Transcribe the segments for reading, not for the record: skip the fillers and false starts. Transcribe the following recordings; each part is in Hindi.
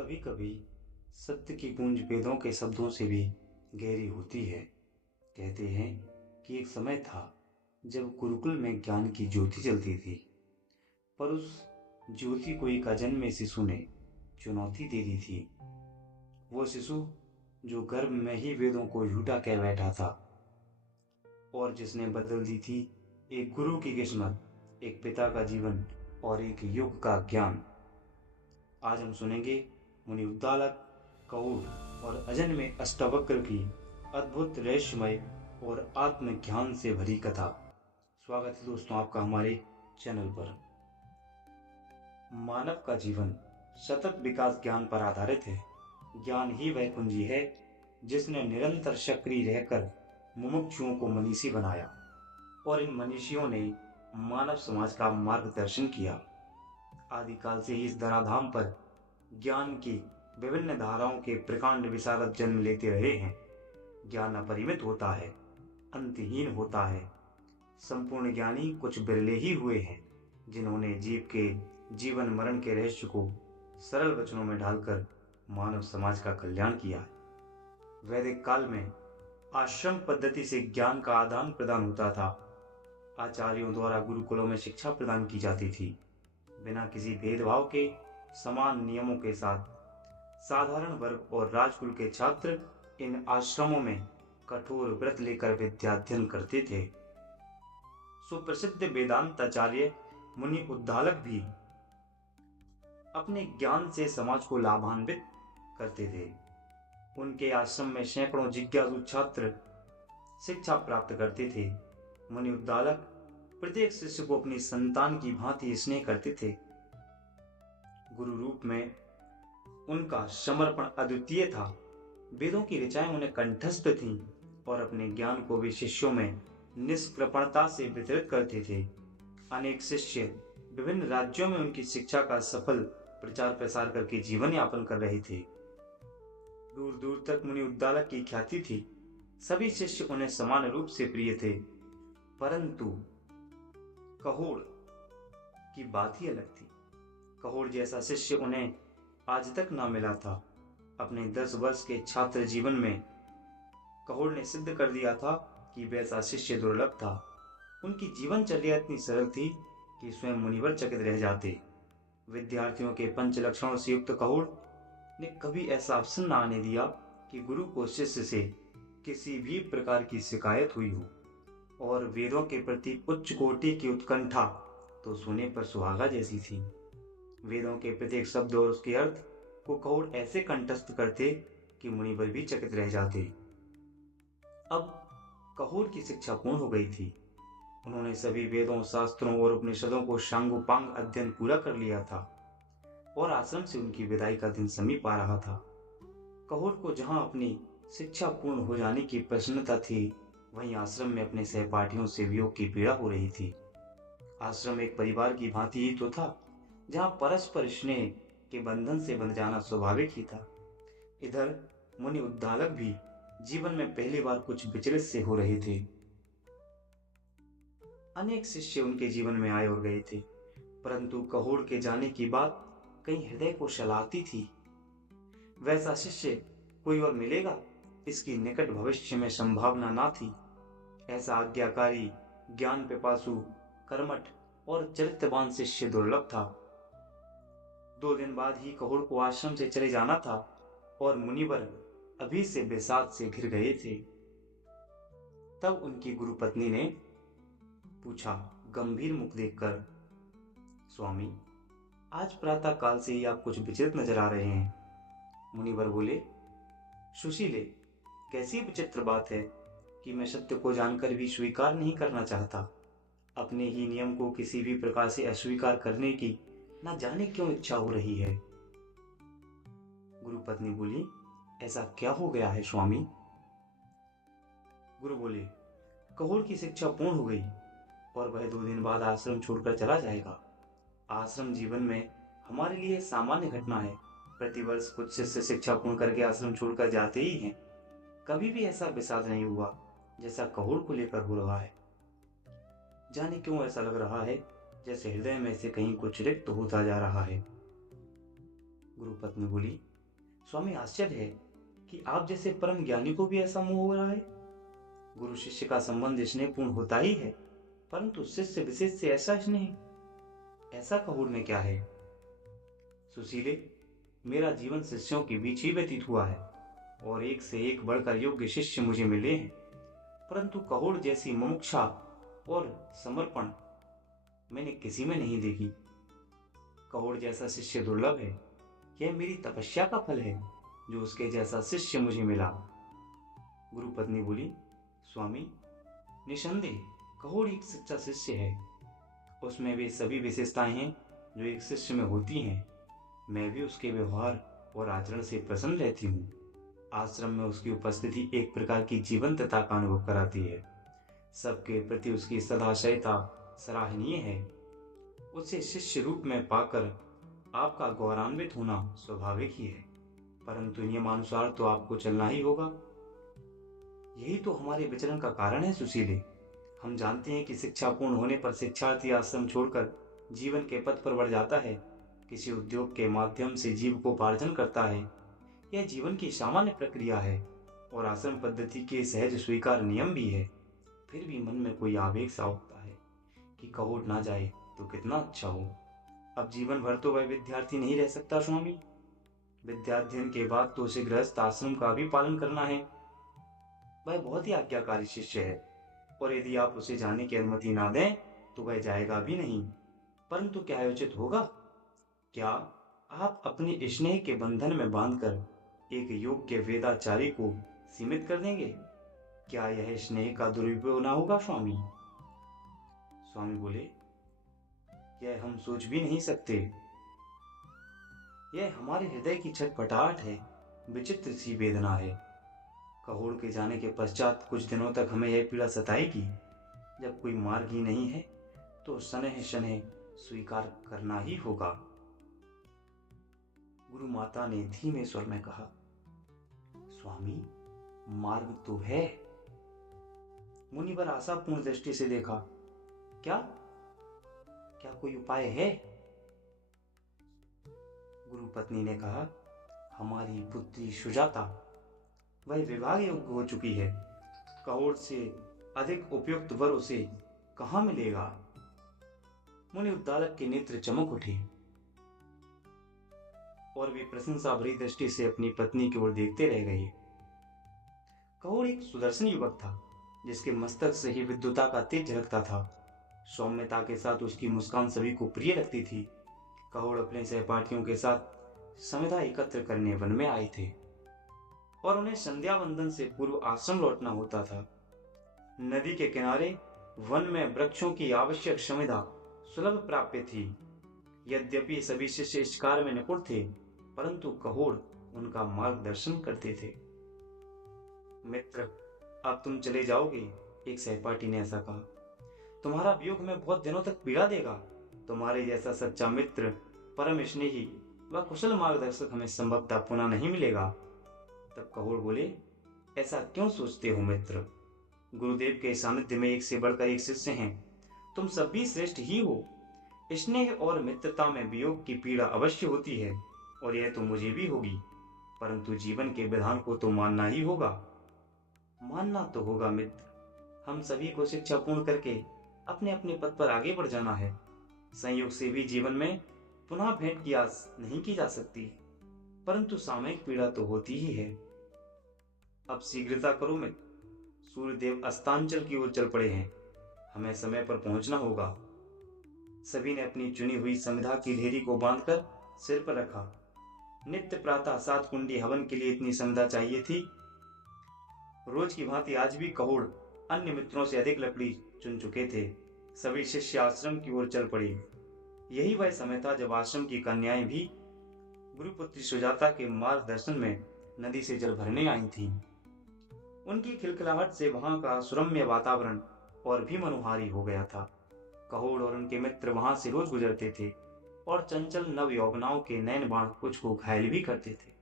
कभी कभी सत्य की गूंज वेदों के शब्दों से भी गहरी होती है। कहते हैं कि एक समय था जब गुरुकुल में ज्ञान की ज्योति जलती थी, पर उस ज्योति को एक अजन्मे शिशु ने चुनौती दे दी थी। वो शिशु जो गर्भ में ही वेदों को झूठा कह बैठा था और जिसने बदल दी थी एक गुरु की किस्मत, एक पिता का जीवन और एक युग का ज्ञान। आज हम सुनेंगे मुनि उद्दालक, कौर और अजन्मे अष्टावक्र की अद्भुत रहस्यमय और आत्मज्ञान से भरी कथा। स्वागत है दोस्तों आपका हमारे चैनल पर। मानव का जीवन सतत विकास ज्ञान पर आधारित है। ज्ञान ही वह कुंजी है जिसने निरंतर सक्रिय रहकर मुमुक्षुओं को मनीषी बनाया और इन मनीषियों ने मानव समाज का मार्गदर्शन किया। आदिकाल से ही इस धराधाम पर ज्ञान की विभिन्न धाराओं के प्रकांड विशारद जन्म लेते रहे हैं। ज्ञान अपरिमित होता है, अंतहीन होता है। संपूर्ण ज्ञानी कुछ बिरले ही हुए हैं जिन्होंने जीव के जीवन मरण के रहस्य को सरल वचनों में ढालकर मानव समाज का कल्याण किया है। वैदिक काल में आश्रम पद्धति से ज्ञान का आदान प्रदान होता था। आचार्यों द्वारा गुरुकुलों में शिक्षा प्रदान की जाती थी। बिना किसी भेदभाव के समान नियमों के साथ साधारण वर्ग और राजकुल के छात्र इन आश्रमों में कठोर व्रत लेकर विद्याध्ययन करते थे। सुप्रसिद्ध वेदांताचार्य मुनि उद्दालक भी अपने ज्ञान से समाज को लाभान्वित करते थे। उनके आश्रम में सैकड़ों जिज्ञासु छात्र शिक्षा प्राप्त करते थे। मुनि उद्दालक प्रत्येक शिष्य को अपनी संतान की भांति स्नेह करते थे। गुरु रूप में उनका समर्पण अद्वितीय था। वेदों की ऋचाएं उन्हें कंठस्थ थीं और अपने ज्ञान को भी शिष्यों में निष्कृपणता से वितरित करते थे। अनेक शिष्य विभिन्न राज्यों में उनकी शिक्षा का सफल प्रचार प्रसार करके जीवन यापन कर रहे थे। दूर दूर तक मुनि उद्दालक की ख्याति थी। सभी शिष्य उन्हें समान रूप से प्रिय थे, परंतु कहोड़ की बात ही अलग थी। कहोड़ जैसा शिष्य उन्हें आज तक ना मिला था। अपने 10 वर्ष के छात्र जीवन में कहोड़ ने सिद्ध कर दिया था कि वैसा शिष्य दुर्लभ था। उनकी जीवनचर्या इतनी सरल थी कि स्वयं मुनिवर चकित रह जाते। विद्यार्थियों के पंच लक्षणों से युक्त कहोड़ ने कभी ऐसा अवसर न आने दिया कि गुरु को शिष्य से किसी भी प्रकार की शिकायत हुई हो। और वेदों के प्रति उच्च कोटि की उत्कंठा तो सुने पर सुहागा जैसी थी। वेदों के प्रत्येक शब्द और उसके अर्थ को कहोड़ ऐसे कंठस्थ करते कि मुनिवर भी चकित रह जाते। अब कहोड़ की शिक्षा पूर्ण हो गई थी। उन्होंने सभी वेदों, शास्त्रों और उपनिषदों को शांगोपांग अध्ययन पूरा कर लिया था और आश्रम से उनकी विदाई का दिन समीप आ रहा था। कहोड़ को जहां अपनी शिक्षा पूर्ण हो जाने की प्रसन्नता थी, वहीं आश्रम में अपने सहपाठियों से वियोग की पीड़ा हो रही थी। आश्रम एक परिवार की भांति ही तो था, जहां परस्पर स्नेह के बंधन से बंध जाना स्वाभाविक ही था। इधर मुनि उद्दालक भी जीवन में पहली बार कुछ विचलित से हो रहे थे। अनेक शिष्य उनके जीवन में आए और गए थे, परंतु कहोड़ के जाने की बात कहीं हृदय को शलाती थी। वैसा शिष्य कोई और मिलेगा, इसकी निकट भविष्य में संभावना ना थी। ऐसा आज्ञाकारी, ज्ञान पिपासु, कर्मठ और चरित्रवान शिष्य दुर्लभ था। 2 दिन बाद ही कहोड़ को आश्रम से चले जाना था और मुनिवर अभी से बेसात से घिर गए थे। तब उनकी गुरु पत्नी ने पूछा गंभीर मुख देखकर, स्वामी, आज प्रातः काल से ही आप कुछ विचलित नजर आ रहे हैं। मुनिवर बोले, सुशीले, कैसी विचित्र बात है कि मैं सत्य को जानकर भी स्वीकार नहीं करना चाहता। अपने ही नियम को किसी भी प्रकार से अस्वीकार करने की ना जाने क्यों इच्छा हो रही है। गुरु पत्नी बोली, ऐसा क्या हो गया है स्वामी? गुरु बोले, कहोड़ की शिक्षा पूर्ण हो गई और वह 2 दिन बाद आश्रम छोड़कर चला जाएगा। आश्रम जीवन में हमारे लिए सामान्य घटना है। प्रतिवर्ष कुछ शिष्य शिक्षा पूर्ण करके आश्रम छोड़कर जाते ही हैं। कभी भी ऐसा विषाद नहीं हुआ जैसा कहोड़ को लेकर हो रहा है। जाने क्यों ऐसा लग रहा है जैसे हृदय में से कहीं कुछ रिक्त होता जा रहा है। गुरु पत्नी बोली, स्वामी, आश्चर्य है कि आप जैसे परम ज्ञानी को भी ऐसा मोह हो रहा है। गुरु शिष्य का संबंध स्नेहपूर्ण होता ही है, परंतु शिष्य विशेष से ऐसा स्नेह, ऐसा कहोड़ में क्या है? सुशीले, मेरा जीवन शिष्यों के बीच ही व्यतीत हुआ है और एक से एक बढ़कर योग्य शिष्य मुझे मिले हैं, परंतु कहोड़ जैसी मुमुक्षा और समर्पण मैंने किसी में नहीं देखी। कहोड़ जैसा शिष्य दुर्लभ है। यह मेरी तपस्या का फल है जो उसके जैसा शिष्य मुझे मिला। गुरु पत्नी बोली, स्वामी, निसंदेह कहोड़ एक सच्चा शिष्य है। उसमें वे सभी विशेषताएं हैं जो एक शिष्य में होती हैं। मैं भी उसके व्यवहार और आचरण से प्रसन्न रहती हूँ। आश्रम में उसकी उपस्थिति एक प्रकार की जीवंतता का अनुभव कराती है। सबके प्रति उसकी सदाशयता सराहनीय है। उसे शिष्य रूप में पाकर आपका गौरवान्वित होना स्वाभाविक ही है, परंतु नियमानुसार तो आपको चलना ही होगा। यही तो हमारे विचरण का कारण है सुशीले। हम जानते हैं कि शिक्षा पूर्ण होने पर शिक्षार्थी आश्रम छोड़कर जीवन के पथ पर बढ़ जाता है, किसी उद्योग के माध्यम से जीविकोपार्जन करता है। यह जीवन की सामान्य प्रक्रिया है और आश्रम पद्धति के सहज स्वीकार नियम भी है। फिर भी मन में कोई आवेग सा उठता है कि कहोड़ ना जाए तो कितना अच्छा हो। अब जीवन भर तो वह विद्यार्थी नहीं रह सकता स्वामी। विद्याध्ययन के बाद तो उसे गृहस्थ आश्रम का भी पालन करना है। वह बहुत ही आज्ञाकारी शिष्य है और यदि आप उसे जाने की अनुमति ना दें तो वह जाएगा भी नहीं। परंतु क्या उचित होगा? क्या आप अपने स्नेह के बंधन में बांधकर एक योग्य वेदाचारी को सीमित कर देंगे? क्या यह स्नेह का दुरुपयोग ना होगा स्वामी? स्वामी बोले, यह हम सोच भी नहीं सकते। यह हमारे हृदय की छटपटाहट है, विचित्र सी वेदना है। कहोड़ के जाने के पश्चात कुछ दिनों तक हमें यह पीड़ा सताएगी। जब कोई मार्ग ही नहीं है तो शनैः शनैः स्वीकार करना ही होगा। गुरु माता ने धीमे स्वर में कहा, स्वामी, मार्ग तो है। मुनिवर आशापूर्ण दृष्टि से देखा। क्या क्या कोई उपाय है? गुरु पत्नी ने कहा, हमारी पुत्री सुजाता, वह विवाह योग्य हो चुकी है। कहोड़ से अधिक उपयुक्त वर उसे कहां मिलेगा? मुनि उद्दालक के नेत्र चमक उठे और वे प्रशंसा भरी दृष्टि से अपनी पत्नी की ओर देखते रह गए। कहोड़ एक सुदर्शन युवक था जिसके मस्तक से ही विद्युता का तेज झलकता था। सौम्यता के साथ उसकी मुस्कान सभी को प्रिय लगती थी। कहोड़ अपने सहपाठियों के साथ समिधा एकत्र करने वन में आए थे और उन्हें संध्या वंदन से पूर्व आश्रम लौटना होता था। नदी के किनारे वन में वृक्षों की आवश्यक समिधा सुलभ प्राप्य थी। यद्यपि सभी शिष्य इस कार्य में निपुण थे, परंतु कहोड़ उनका मार्गदर्शन करते थे। मित्र, अब तुम चले जाओगे, एक सहपाठी ने ऐसा कहा। तुम्हारा वियोग हमें बहुत दिनों तक पीड़ा देगा। तुम्हारे जैसा सच्चा मित्र, परम स्नेही व कुशल मार्गदर्शक हमें संभवतः पुनः नहीं मिलेगा। तब कहोड़ बोले, ऐसा क्यों सोचते हो मित्र? गुरुदेव के सानिध्य में एक से बढ़कर एक शिष्य हैं। तुम सब भी श्रेष्ठ ही हो। स्नेह और मित्रता में वियोग की पीड़ा अवश्य होती है और यह तो मुझे भी होगी, परंतु जीवन के विधान को तो मानना ही होगा। मानना तो होगा मित्र। हम सभी को शिक्षा पूर्ण करके अपने अपने पद पर आगे बढ़ जाना है। संयोग से भी जीवन में पुनः भेंट की आस नहीं की जा सकती, परंतु सामयिक पीड़ा तो होती ही है। अब शीघ्रता करो मित्र, सूर्यदेव अस्तांचल की ओर चल पड़े हैं। हमें समय पर पहुंचना होगा। सभी ने अपनी चुनी हुई समिधा की ढेरी को बांधकर सिर पर रखा। नित्य प्रातः 7 कुंडी हवन के लिए इतनी समिधा चाहिए थी। रोज की भांति आज भी कहोड़ अन्य मित्रों से अधिक लकड़ी चुन चुके थे। सभी शिष्य आश्रम की ओर चल पड़े। यही वह समय था जब आश्रम की कन्याएं भी गुरुपुत्री सुजाता के मार्गदर्शन में नदी से जल भरने आई थीं। उनकी खिलखिलाहट से वहां का सुरम्य वातावरण और भी मनोहारी हो गया था। कहोड़ और उनके मित्र वहां से रोज गुजरते थे और चंचल नव यौवनाओं के नयन बाण कुछ को घायल भी करते थे।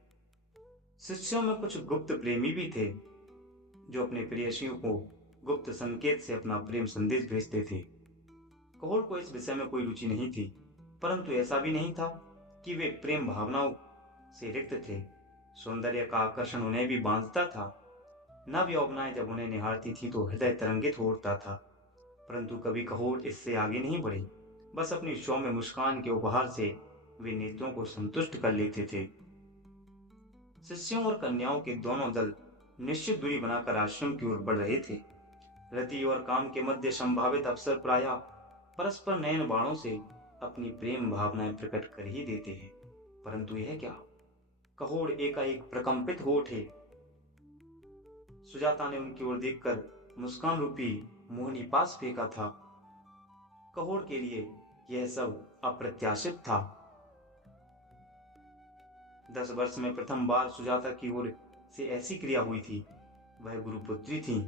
शिष्यों में कुछ गुप्त प्रेमी भी थे जो अपने प्रेयसियों को गुप्त संकेत से अपना प्रेम संदेश भेजते थे। कहोड़ को इस विषय में कोई रुचि नहीं थी, परंतु ऐसा भी नहीं था कि वे प्रेम भावनाओं से रिक्त थे। सौंदर्य का आकर्षण उन्हें भी बांधता था। नव यौवनाएं जब उन्हें निहारती थी तो हृदय तरंगित हो उठता था। परंतु कभी कहोड़ इससे आगे नहीं बढ़े। बस अपनी सौम्य मुस्कान के उपहार से वे नेत्रों को संतुष्ट कर लेते थे। शिष्यों और कन्याओं के दोनों दल निश्चित दूरी बनाकर आश्रम की ओर बढ़ रहे थे। रति और काम के मध्य संभावित अवसर प्रायः परस्पर नयन बाणों से अपनी प्रेम भावनाएं प्रकट कर ही देते हैं। परंतु यह क्या, कहोड़ एकाएक प्रकंपित हो उठे। सुजाता ने उनकी ओर देखकर मुस्कान रूपी मोहनी पास फेंका था। कहोड़ के लिए यह सब अप्रत्याशित था। 10 वर्ष में प्रथम बार सुजाता की ओर से ऐसी क्रिया हुई थी। वह गुरुपुत्री थी,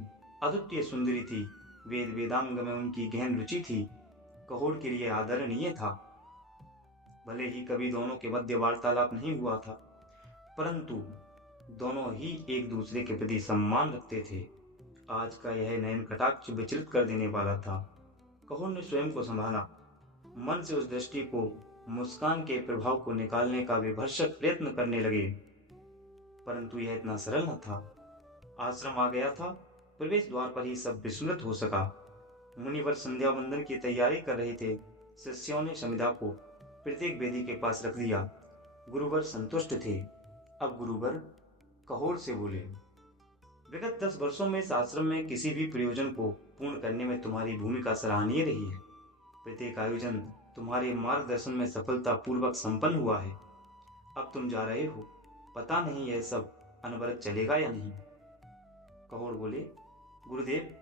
अद्वितीय सुंदरी थी, वेद वेदांग में उनकी गहन रुचि थी। कहोड़ के लिए आदरणीय था। भले ही कभी दोनों के मध्य वार्तालाप नहीं हुआ था, परंतु दोनों ही एक दूसरे के प्रति सम्मान रखते थे। आज का यह नयन कटाक्ष विचलित कर देने वाला था। कहोड़ ने स्वयं को संभाला। मन से उस दृष्टि को, मुस्कान के प्रभाव को निकालने का विभर्षक प्रयत्न करने लगे, परंतु यह इतना सरल न था। आश्रम आ गया था। प्रवेश द्वार पर ही सब विस्मृत हो सका। मुनिवर संध्या वंदन की तैयारी कर रहे थे। शिष्यों ने समिधा को प्रत्येक वेदी के पास रख दिया। गुरुवर संतुष्ट थे। अब गुरुवर कहोड़ से बोले, विगत 10 वर्षों में इस आश्रम में किसी भी प्रयोजन को पूर्ण करने में तुम्हारी भूमिका सराहनीय रही है। प्रत्येक आयोजन तुम्हारे मार्गदर्शन में सफलता पूर्वक संपन्न हुआ है। अब तुम जा रहे हो, पता नहीं यह सब अनवरत चलेगा या नहीं। कहोड़ बोले, गुरुदेव,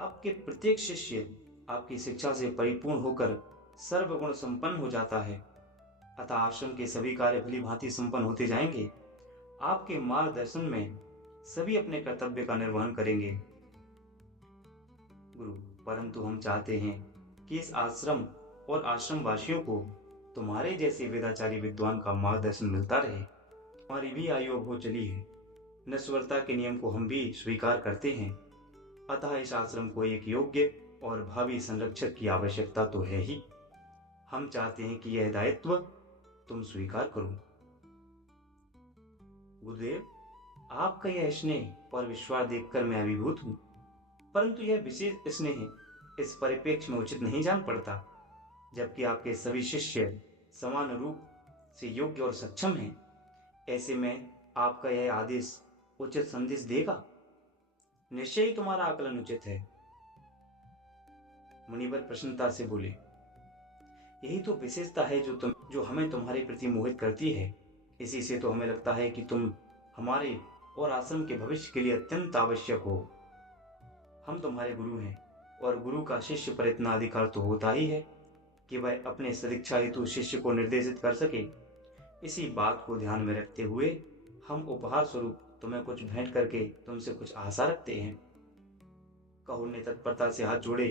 आपके प्रत्येक शिष्य आपकी शिक्षा से परिपूर्ण होकर सर्वगुण संपन्न हो जाता है। अतः आश्रम के सभी कार्य भली भांति संपन्न होते जाएंगे। आपके मार्गदर्शन में सभी अपने कर्तव्य का निर्वहन करेंगे। गुरु, परंतु हम चाहते हैं कि इस आश्रम और आश्रम वासियों को तुम्हारे जैसे वेदाचारी विद्वान का मार्गदर्शन मिलता रहे। हमारी भी आयु अब हो चली है। नश्वरता के नियम को हम भी स्वीकार करते हैं। अतः इस आश्रम को एक योग्य और भावी संरक्षक की आवश्यकता तो है ही। हम चाहते हैं कि यह दायित्व तुम स्वीकार करो। गुरुदेव, आपका यह स्नेह और विश्वास देखकर मैं अभिभूत हूं, परंतु यह विशेष स्नेह इस परिप्रेक्ष्य में उचित नहीं जान पड़ता। जबकि आपके सभी शिष्य समान रूप से योग्य और सक्षम हैं, ऐसे में आपका यह आदेश उचित संदेश देगा। निश्चय ही तुम्हारा आकलन उचित है। मुनिवर प्रसन्नता से बोले, यही तो विशेषता है जो हमें तुम्हारे प्रति मोहित करती है। इसी से तो हमें लगता है कि तुम हमारे और आश्रम के भविष्य के लिए अत्यंत आवश्यक हो। हम तुम्हारे गुरु हैं और गुरु का शिष्य पर इतना अधिकार तो होता ही है कि वह अपने सदीक्षा हेतु शिष्य को निर्देशित कर सके। इसी बात को ध्यान में रखते हुए हम उपहार स्वरूप तुम्हें कुछ भेंट करके तुमसे कुछ आशा रखते हैं। कहोड़ ने तत्परता से हाथ जोड़े,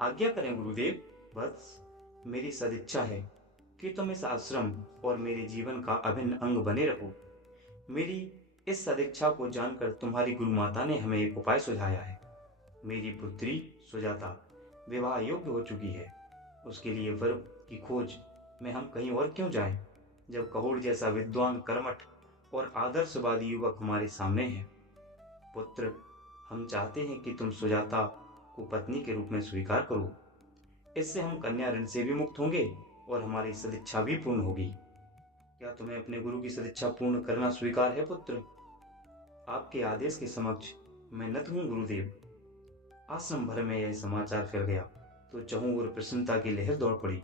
आज्ञा करें गुरुदेव। बस मेरी सदिच्छा है कि तुम इस आश्रम और मेरे जीवन का अभिन्न अंग बने रहो। मेरी इस सदिच्छा को जानकर तुम्हारी गुरु माता ने हमें एक उपाय सुझाया है। मेरी पुत्री सुजाता विवाह योग्य हो चुकी है। उसके लिए वर की खोज में हम कहीं और क्यों जाएं, जब कहोड़ जैसा विद्वान, कर्मठ और आदर्शवादी युवक हमारे सामने है। पुत्र, हम चाहते हैं कि तुम सुजाता को पत्नी के रूप में स्वीकार करो। इससे हम कन्या ऋण से भी मुक्त होंगे और हमारी सदिच्छा भी पूर्ण होगी। क्या तुम्हें अपने गुरु की सदिच्छा पूर्ण करना स्वीकार है पुत्र? आपके आदेश के समक्ष मैं नत हूं गुरुदेव। आश्रम भर में यह समाचार फैल गया तो चहुं ओर प्रसन्नता की लहर दौड़ पड़ी।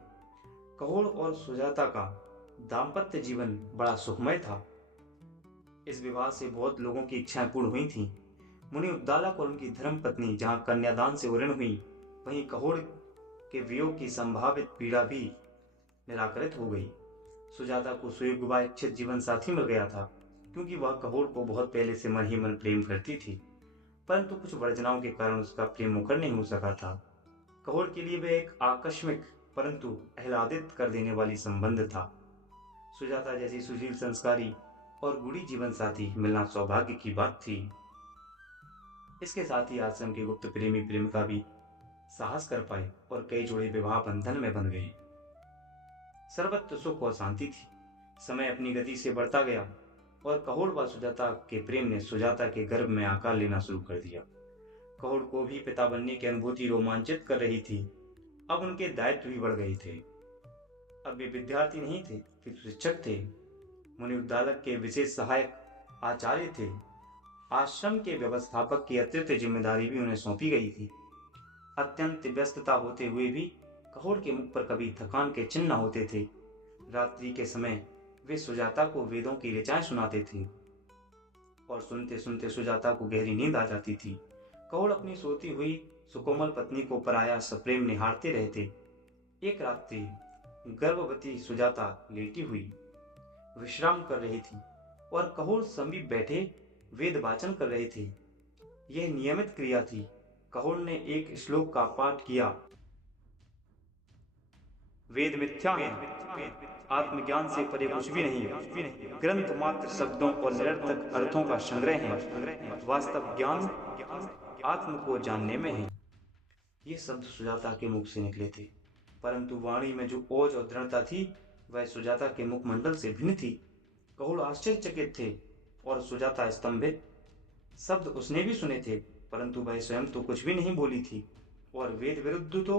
कहोड़ और सुजाता का दाम्पत्य जीवन बड़ा सुखमय था। इस विवाह से बहुत लोगों की इच्छाएं पूर्ण हुई थीं। मुनि उद्दालक और उनकी धर्म पत्नी जहां कन्यादान से उऋण हुई, वहीं कहोड़ के वियोग की संभावित पीड़ा भी निराकृत हो गई। सुजाता को सुयोग्य इच्छित जीवन साथी मिल गया था, क्योंकि वह कहोड़ को बहुत पहले से मन ही मन प्रेम करती थी, परंतु कुछ वर्जनाओं के कारण उसका प्रेम मुखर नहीं हो सका था। कहोड़ के लिए वह एक आकस्मिक परंतु आह्लादित कर देने वाली संबंध था। सुजाता जैसी सुशील, संस्कारी और गुणी जीवन साथी मिलना सौभाग्य की बात थी। इसके साथ ही आश्रम के गुप्त प्रेमी प्रेमिका भी साहस कर पाए और कई जोड़े विवाह बंधन में बंध गए। सर्वत्र सुख और शांति थी। समय अपनी गति से बढ़ता गया। और कहोड़ व सुजाता के प्रेम ने सुजाता के गर्भ में आकार लेना शुरू कर दिया। कहोड़ को भी पिता बनने की अनुभूति रोमांचित कर रही थी। अब उनके दायित्व भी बढ़ गए थे। अब वे विद्यार्थी नहीं थे, वे शिक्षक थे, मुनि उद्दालक के विशेष सहायक आचार्य थे। आश्रम के व्यवस्थापक की अतिरिक्त जिम्मेदारी भी उन्हें सौंपी गई थी। अत्यंत व्यस्तता होते हुए भी कहोड़ के मुख पर कभी थकान के चिन्ह न होते थे। रात्रि के समय वे सुजाता को वेदों की ऋचाएं सुनाते थे और सुनते सुनते सुजाता को गहरी नींद आ जाती थी। कहोड़ अपनी सोती हुई सुकोमल पत्नी को पराया सप्रेम निहारते रहते। एक रात्रि गर्भवती सुजाता लेटी हुई विश्राम कर रही थी और कहोड़ समीप बैठे वेद वाचन कर रहे थे। यह नियमित क्रिया थी। कहोड़ ने एक श्लोक का पाठ किया। वेद मिथ्या हैं, आत्मज्ञान से परे कुछ भी नहीं, ग्रंथ मात्र शब्दों और निरर्थक अर्थों का संग्रह है। वास्तव ज्ञान आत्म को जानने में है। ये शब्द सुजाता के मुख से निकले थे, परंतु वाणी में जो ओज और दृढ़ता थी वह सुजाता के मुखमंडल से भिन्न थी। कहोड़ आश्चर्यचकित थे और सुजाता स्तंभित। शब्द उसने भी सुने थे, परंतु वह स्वयं तो कुछ भी नहीं बोली थी, और वेद विरुद्ध तो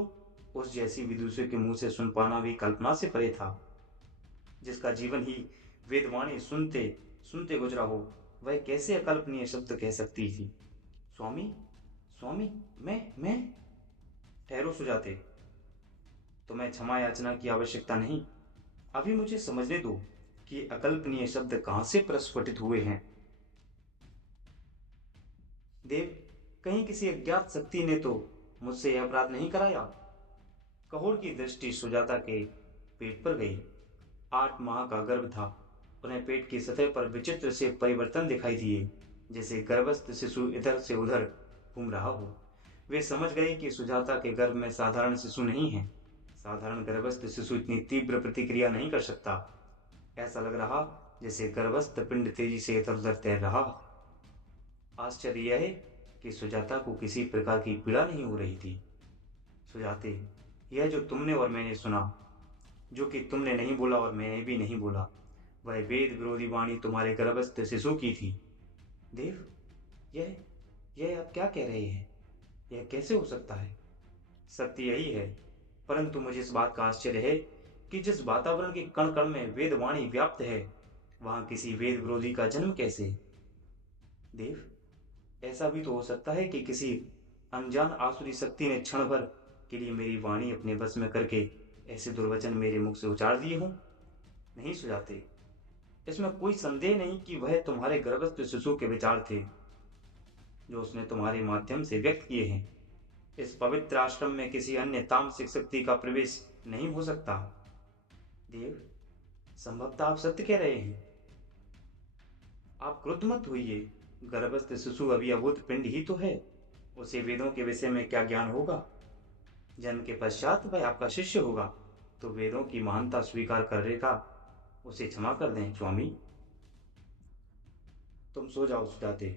उस जैसी विदुषी के मुंह से सुन पाना भी कल्पना से परे था। जिसका जीवन ही वेदवाणी सुनते सुनते गुजरा हो, वह कैसे अकल्पनीय शब्द कह सकती थी। स्वामी, स्वामी, मैं ठहरो सुजाते, तुम्हें क्षमा याचना की आवश्यकता नहीं। अभी मुझे समझने दो कि अकल्पनीय शब्द कहां से प्रस्फुटित हुए हैं। देव, कहीं किसी अज्ञात शक्ति ने तो मुझसे यह अपराध नहीं कराया। कहोड़ की दृष्टि सुजाता के पेट पर गई। 8 माह का गर्भ था। उन्हें पेट की सतह पर विचित्र से परिवर्तन दिखाई दिए, जैसे गर्भस्थ शिशु इधर से उधर घूम रहा हो। वे समझ गए कि सुजाता के गर्भ में साधारण शिशु नहीं है। साधारण गर्भस्थ शिशु इतनी तीव्र प्रतिक्रिया नहीं कर सकता। ऐसा लग रहा जैसे गर्भस्थ पिंड तेजी से इधर उधर तैर रहा। आश्चर्य यह है कि सुजाता को किसी प्रकार की पीड़ा नहीं हो रही थी। सुजाते, यह जो तुमने और मैंने सुना, जो कि तुमने नहीं बोला और मैंने भी नहीं बोला, वह वेद विरोधी वाणी तुम्हारे गर्भस्थ शिशु की थी। देव, यह आप क्या कह रहे हैं? यह कैसे हो सकता है? सत्य यही है, परंतु मुझे इस बात का आश्चर्य है कि जिस वातावरण के कण कण में वेद वाणी व्याप्त है, वहां किसी वेद विरोधी का जन्म कैसे? देव, ऐसा भी तो हो सकता है कि किसी अनजान आसुरी शक्ति ने क्षण भर के लिए मेरी वाणी अपने बस में करके ऐसे दुर्वचन मेरे मुख से उचार दिए हों। नहीं सुजाते, इसमें कोई संदेह नहीं कि वह तुम्हारे गर्भस्थ शिशु के विचार थे, जो उसने तुम्हारे माध्यम से व्यक्त किए हैं। इस पवित्र आश्रम में किसी अन्य तामसिक शक्ति का प्रवेश नहीं हो सकता। देव, संभवतः आप सत्य कह रहे हैं। आप क्रुद्ध मत होइए। गर्भस्थ शिशु अभी अबोध पिंड ही तो है। उसे वेदों के विषय में क्या ज्ञान होगा? जन्म के पश्चात वह आपका शिष्य होगा, तो वेदों की महानता स्वीकार करेगा। उसे क्षमा कर दें स्वामी। तुम सो जाओ सुजाते,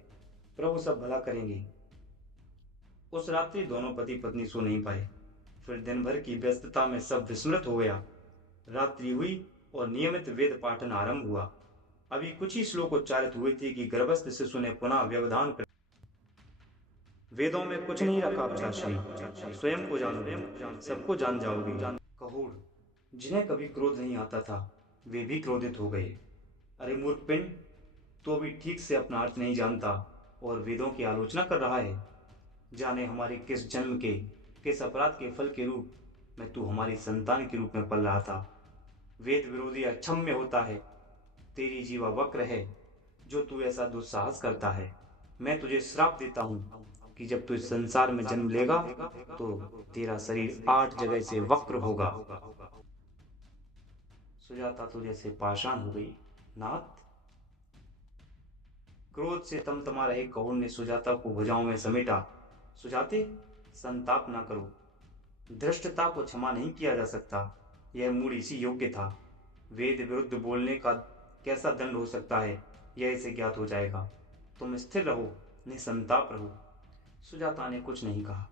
प्रभु सब भला करेंगे। उस रात्रि दोनों पति पत्नी सो नहीं पाए। फिर दिन भर की व्यस्तता में सब विस्मृत हो गया। रात्रि हुई और नियमित वेद पाठन आरंभ हुआ। अभी कुछ ही श्लोक उच्चारित हुए थे कि गर्भस्थ शिशु ने पुनः व्यवधान कर, वेदों में कुछ नहीं रखा पिताश्री, स्वयं को जानो, सबको जान जाओगे। कहोड़, जिन्हें कभी क्रोध नहीं आता था, वे भी क्रोधित हो गए। अरे मूर्ख पिंड, तो अभी ठीक से अपना अर्थ नहीं जानता और वेदों की आलोचना कर रहा है। जाने हमारे किस जन्म के, किस अपराध के फल के रूप में तू हमारी संतान के रूप में पल रहा था। वेद विरोधी अक्षम्य होता है। तेरी जीवा वक्र है जो तू ऐसा दुस्साहस करता है। मैं तुझे श्राप देता हूँ कि जब तू इस संसार में जन्म लेगा तो तेरा शरीर 8 जगह से वक्र होगा। सुजाता तो जैसे पाषाण हो गई। नाथ, क्रोध से तमतमा रहे कहोड़ ने सुजाता को भुजाओं में समेटा। सुजाते, संताप ना करो। धृष्टता को क्षमा नहीं किया जा सकता। यह मूड इसी योग्य था। वेद विरुद्ध बोलने का कैसा दंड हो सकता है, यह इसे ज्ञात हो जाएगा। तुम स्थिर रहो, निसंताप रहो। सुजाता ने कुछ नहीं कहा।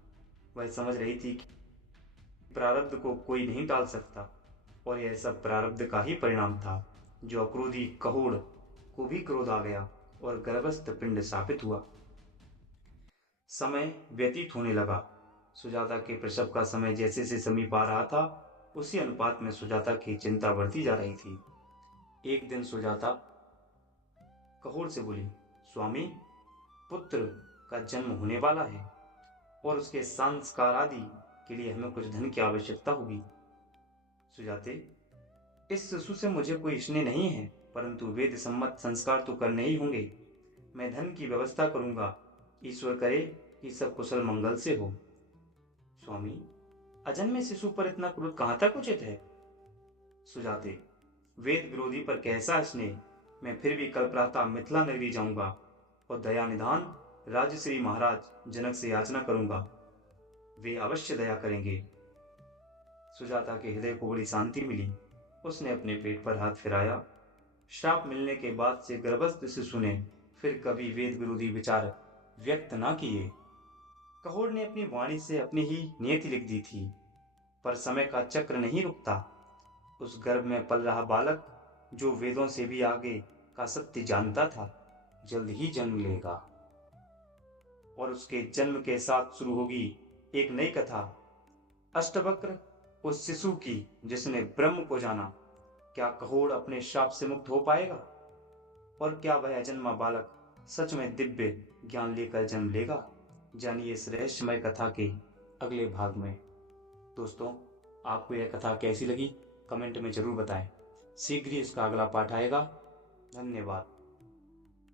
वह समझ रही थी कि प्रारब्ध को कोई नहीं टाल सकता, और यह सब प्रारब्ध का ही परिणाम था जो अक्रोधी कहोड़ को भी क्रोध आ गया और गर्भस्थ पिंड स्थापित हुआ। समय व्यतीत होने लगा। सुजाता के प्रसव का समय जैसे से समीप आ रहा था, उसी अनुपात में सुजाता की चिंता बढ़ती जा रही थी। एक दिन सुजाता कहोड़ से बोली, स्वामी, पुत्र का जन्म होने वाला है और उसके संस्कार आदि के लिए हमें कुछ धन की आवश्यकता होगी। सुजाते, इस शिशु से मुझे कोई स्नेह नहीं है, परंतु वेद सम्मत संस्कार तो करने ही होंगे। मैं धन की व्यवस्था करूंगा। ईश्वर करे कि सब कुशल मंगल से हो। स्वामी, अजन्मे शिशु पर इतना क्रोध कहाँ तक उचित है? सुजाते, वेद विरोधी पर कैसा स्नेह। मैं फिर भी कल प्रातः मिथिला नगरी जाऊंगा और दया निधान राजश्री महाराज जनक से याचना करूंगा। वे अवश्य दया करेंगे। सुजाता के हृदय को बड़ी शांति मिली। उसने अपने पेट पर हाथ फिराया। श्राप मिलने के बाद से गर्भस्थ शिशु ने फिर कभी वेद विरोधी विचार व्यक्त न किए। कहोड़ ने अपनी वाणी से अपनी ही नियति लिख दी थी, पर समय का चक्र नहीं रुकता। उस गर्भ में पल रहा बालक, जो वेदों से भी आगे का सत्य जानता था, जल्द ही जन्म लेगा और उसके जन्म के साथ शुरू होगी एक नई कथा। अष्टवक्र, उस शिशु की जिसने ब्रह्म को जाना। क्या कहोड़ अपने श्राप से मुक्त हो पाएगा? और क्या वह अजन्मा बालक सच में दिव्य ज्ञान लेकर जन्म लेगा? जानिए इस रहस्यमय कथा के अगले भाग में। दोस्तों, आपको यह कथा कैसी लगी कमेंट में जरूर बताएं। शीघ्र ही इसका अगला पाठ आएगा। धन्यवाद।